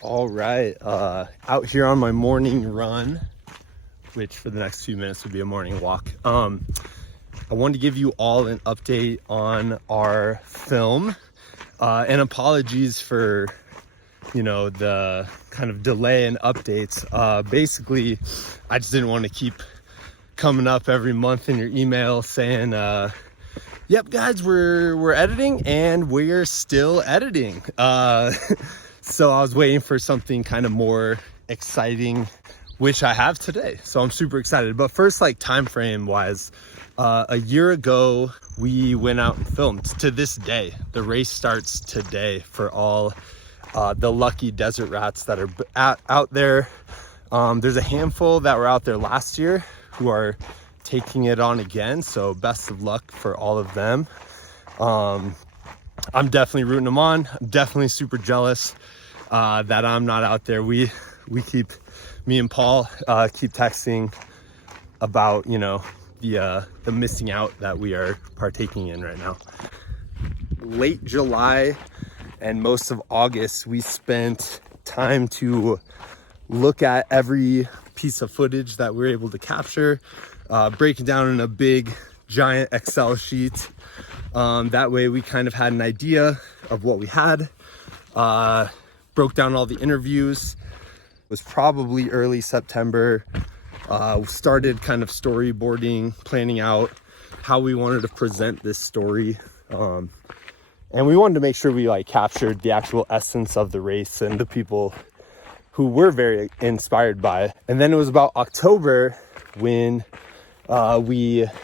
All right, out here on my morning run, which for the next few minutes would be a morning walk. I wanted to give you all an update on our film, and apologies for, the kind of delay in updates. Basically, I just didn't want to keep coming up every month in your email saying, yep, guys, we're editing and we're still editing. So I was waiting for something kind of more exciting, which I have today. So I'm super excited. But first, like time frame wise, a year ago, we went out and filmed. To this day, the race starts today for all the lucky desert rats that are out there. There's a handful that were out there last year who are taking it on again. So best of luck for all of them. I'm definitely rooting them on. I'm definitely super jealous that I'm not out there. Me and Paul keep texting about, the missing out that we are partaking in right now. Late July and most of August, we spent time to look at every piece of footage that we were able to capture, break it down in a big giant Excel sheet. That way we kind of had an idea of what we had. Broke down all the interviews. It was probably early September. Started kind of storyboarding, planning out how we wanted to present this story. And we wanted to make sure we captured the actual essence of the race and the people who we're very inspired by. And then it was about October when and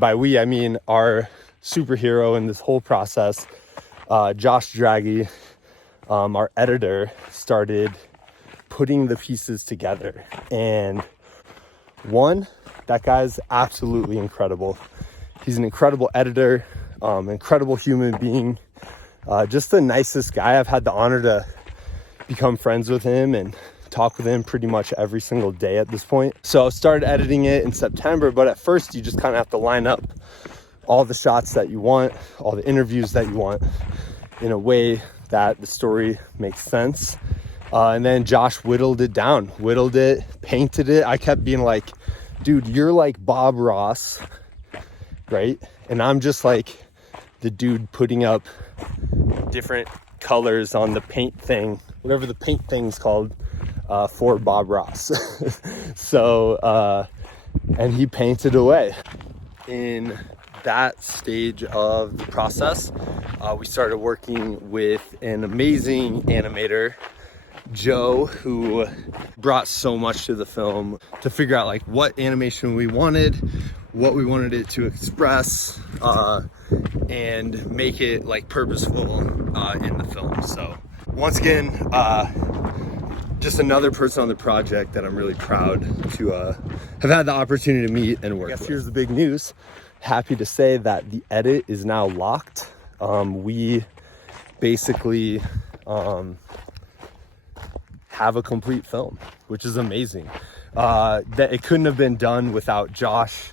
by we, I mean our superhero in this whole process, Josh Draghi, our editor, started putting the pieces together. And that guy's absolutely incredible. He's an incredible editor, incredible human being, just the nicest guy. I've had the honor to become friends with him and talk with him pretty much every single day at this point. So I started editing it in September, but at first you just kind of have to line up all the shots that you want, all the interviews that you want in a way that the story makes sense. And then Josh whittled it, painted it. I kept being like, dude, you're like Bob Ross, right? And I'm just like the dude putting up different colors on the paint thing, whatever the paint thing's called, for Bob Ross. So, and he painted away. In that stage of the process, we started working with an amazing animator, Joe, who brought so much to the film to figure out what animation we wanted, what we wanted it to express, and make it purposeful in the film. So once again, just another person on the project that I'm really proud to have had the opportunity to meet and work with. Here's the big news. Happy to say that the edit is now locked. We basically have a complete film, which is amazing. That it couldn't have been done without Josh,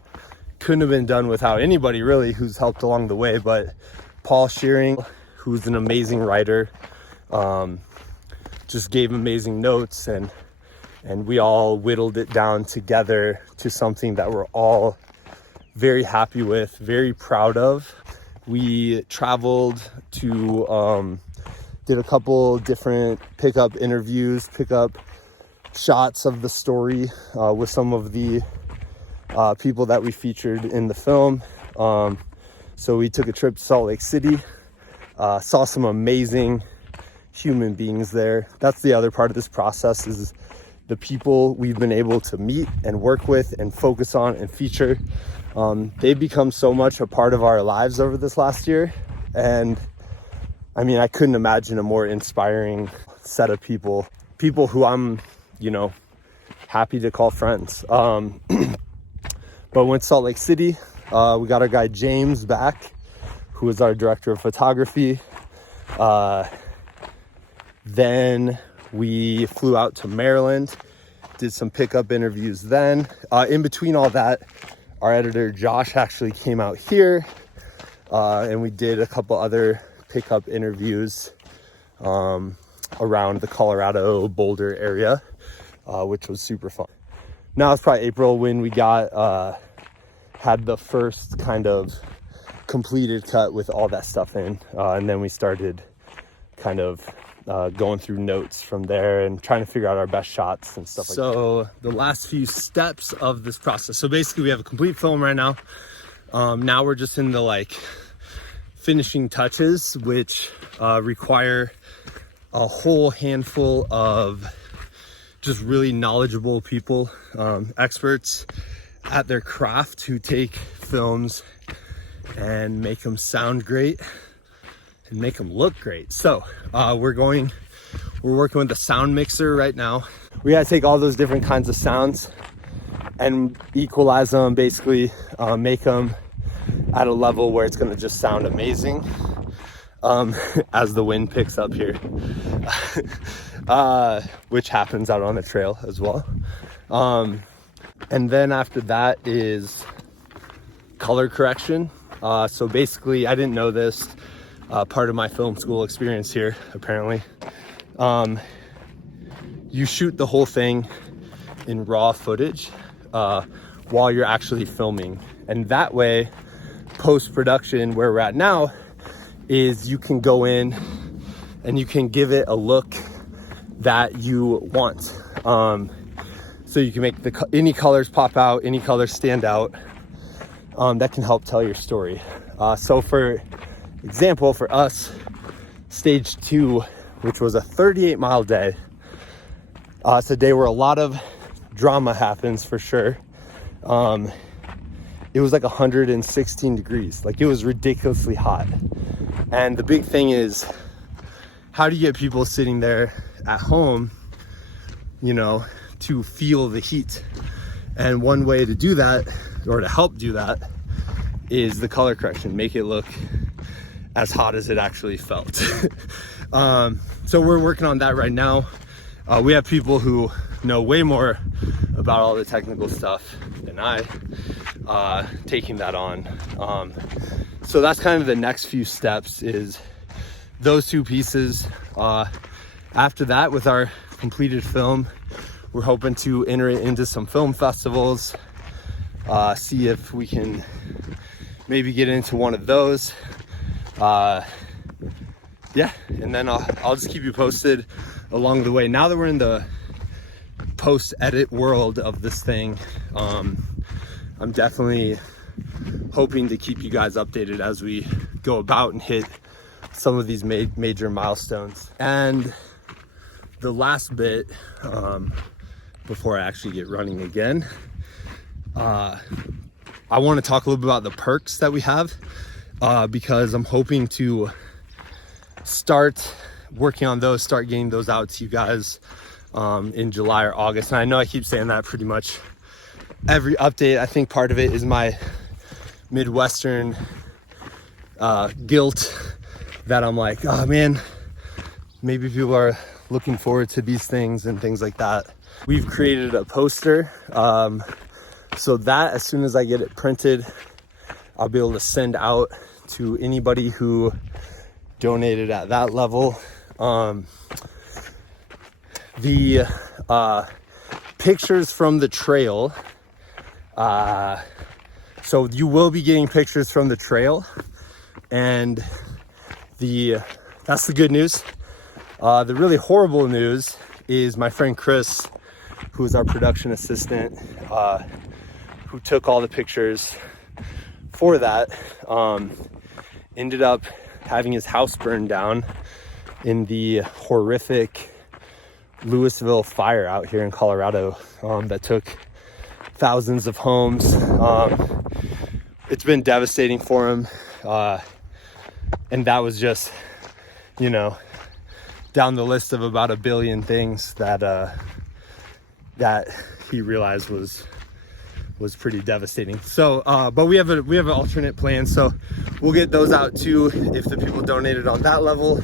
couldn't have been done without anybody really who's helped along the way, but Paul Shearing, who's an amazing writer, just gave amazing notes, and we all whittled it down together to something that we're all very happy with, very proud of. We traveled to did a couple different pickup interviews, pickup shots of the story with some of the people that we featured in the film. So we took a trip to Salt Lake City, saw some amazing human beings there. That's the other part of this process, is the people we've been able to meet and work with and focus on and feature. They've become so much a part of our lives over this last year. And I mean, I couldn't imagine a more inspiring set of people who I'm, happy to call friends. But went to Salt Lake City. We got our guy James back, who is our director of photography. Then we flew out to Maryland, did some pickup interviews then. In between all that, our editor Josh actually came out here, and we did a couple other pickup interviews. around the Colorado Boulder area, which was super fun. Now it's probably April when we had the first kind of completed cut with all that stuff in, and then we started kind of going through notes from there and trying to figure out our best shots and stuff like that. So the last few steps of this process. So basically we have a complete film right now. Now we're just in the like finishing touches, which require a whole handful of just really knowledgeable people, experts at their craft, who take films and make them sound great and make them look great. So we're working with a sound mixer right now. We gotta take all those different kinds of sounds and equalize them, basically make them at a level where it's gonna just sound amazing as the wind picks up here, which happens out on the trail as well. And then after that is color correction. So basically, I didn't know this, part of my film school experience here, apparently. You shoot the whole thing in raw footage while you're actually filming. And that way, post-production, where we're at now, is you can go in and you can give it a look that you want. So you can make any colors pop out, any colors stand out. That can help tell your story. So for example, for us, stage 2, which was a 38-mile day, it's a day where a lot of drama happens for sure. It was like 116 degrees. Like, it was ridiculously hot. And the big thing is, how do you get people sitting there at home, you know, to feel the heat? And one way to do that, or to help do that, is the color correction. Make it look as hot as it actually felt. So we're working on that right now. We have people who know way more about all the technical stuff than I, taking that on. So that's kind of the next few steps, is those two pieces. After that, with our completed film, we're hoping to enter it into some film festivals, see if we can maybe get into one of those. Yeah, and then I'll just keep you posted along the way. Now that we're in the post-edit world of this thing, I'm definitely hoping to keep you guys updated as we go about and hit some of these major milestones. And the last bit, before I actually get running again, I want to talk a little bit about the perks that we have, because I'm hoping to start working on those, start getting those out to you guys in July or August. And I know I keep saying that pretty much every update. I think part of it is my Midwestern guilt, that I'm like, oh man, maybe people are looking forward to these things and things like that. We've created a poster, so that as soon as I get it printed, I'll be able to send out to anybody who donated at that level. The pictures from the trail, so you will be getting pictures from the trail, and that's the good news. The really horrible news is my friend Chris, who is our production assistant, who took all the pictures for that, ended up having his house burned down in the horrific Louisville fire out here in Colorado, that took thousands of homes. It's been devastating for him, and that was just, you know, down the list of about 1 billion things that he realized was pretty devastating. So but we have an alternate plan, so we'll get those out too if the people donated on that level.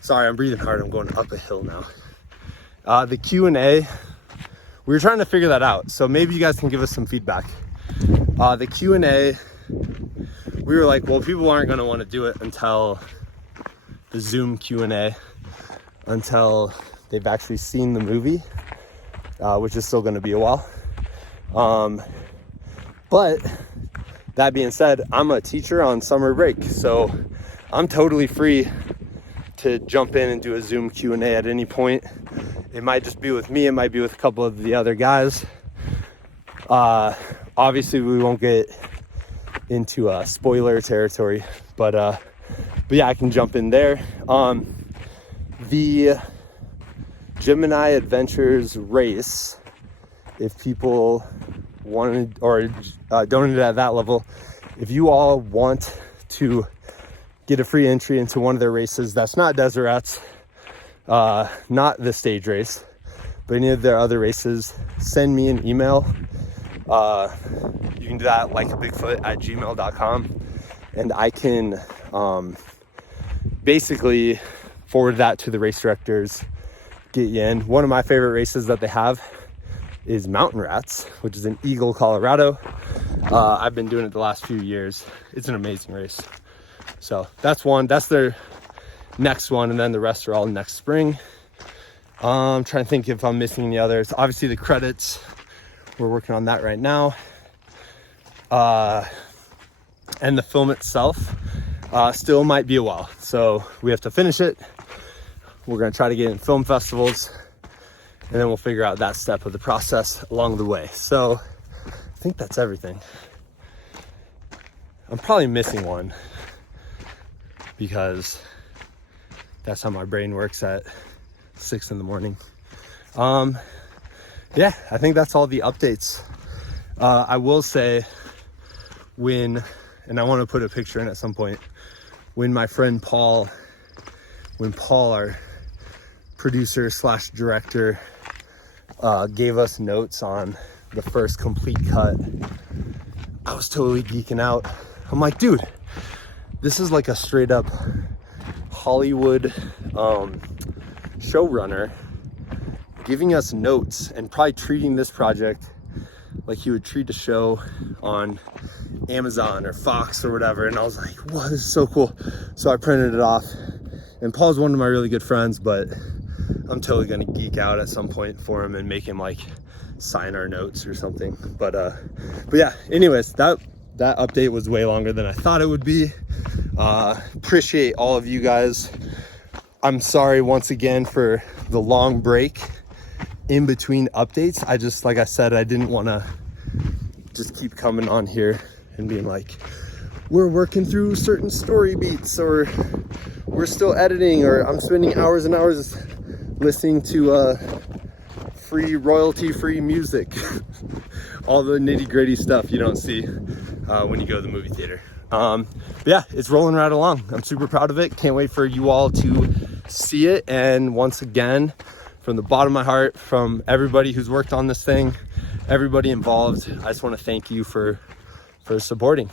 Sorry, I'm breathing hard. I'm going up a hill now. The Q&A, we were trying to figure that out, so maybe you guys can give us some feedback. The Q&A, we were like, well, people aren't going to want to do it until the Zoom Q&A until they've actually seen the movie, which is still going to be a while. But that being said, I'm a teacher on summer break, so I'm totally free to jump in and do a Zoom Q&A at any point. It might just be with me, it might be with a couple of the other guys. Obviously we won't get into spoiler territory, but yeah, I can jump in there. The Gemini Adventures race, if people wanted or donated at that level, if you all want to get a free entry into one of their races that's not Deseret's, not the stage race, but any of their other races, send me an email. You can do that likeabigfoot@gmail.com, and I can basically forward that to the race directors, get you in. One of my favorite races that they have is Mountain Rats, which is in Eagle, Colorado. I've been doing it the last few years. It's an amazing race. So that's one, that's their next one, and then the rest are all next spring. I'm trying to think if I'm missing any others. Obviously the credits, we're working on that right now. And the film itself still might be a while, so we have to finish it. We're gonna try to get in film festivals, and then we'll figure out that step of the process along the way. So I think that's everything. I'm probably missing one because that's how my brain works at 6 in the morning. Yeah, I think that's all the updates. I will say when, and I want to put a picture in at some point, when my friend Paul, our producer slash director, gave us notes on the first complete cut, I was totally geeking out. I'm like, dude, this is like a straight up Hollywood showrunner giving us notes and probably treating this project like he would treat a show on Amazon or Fox or whatever. And I was like, wow, this is so cool. So I printed it off, and Paul's one of my really good friends, but I'm totally gonna geek out at some point for him and make him like sign our notes or something. But yeah, anyways, that update was way longer than I thought it would be. Appreciate all of you guys. I'm sorry once again for the long break in between updates. I just, like I said, I didn't want to just keep coming on here and being like, we're working through certain story beats, or we're still editing, or I'm spending hours and hours listening to free royalty-free music. All the nitty-gritty stuff you don't see when you go to the movie theater. But yeah, it's rolling right along. I'm super proud of it. Can't wait for you all to see it. And once again, from the bottom of my heart, from everybody who's worked on this thing, everybody involved, I just want to thank you for supporting.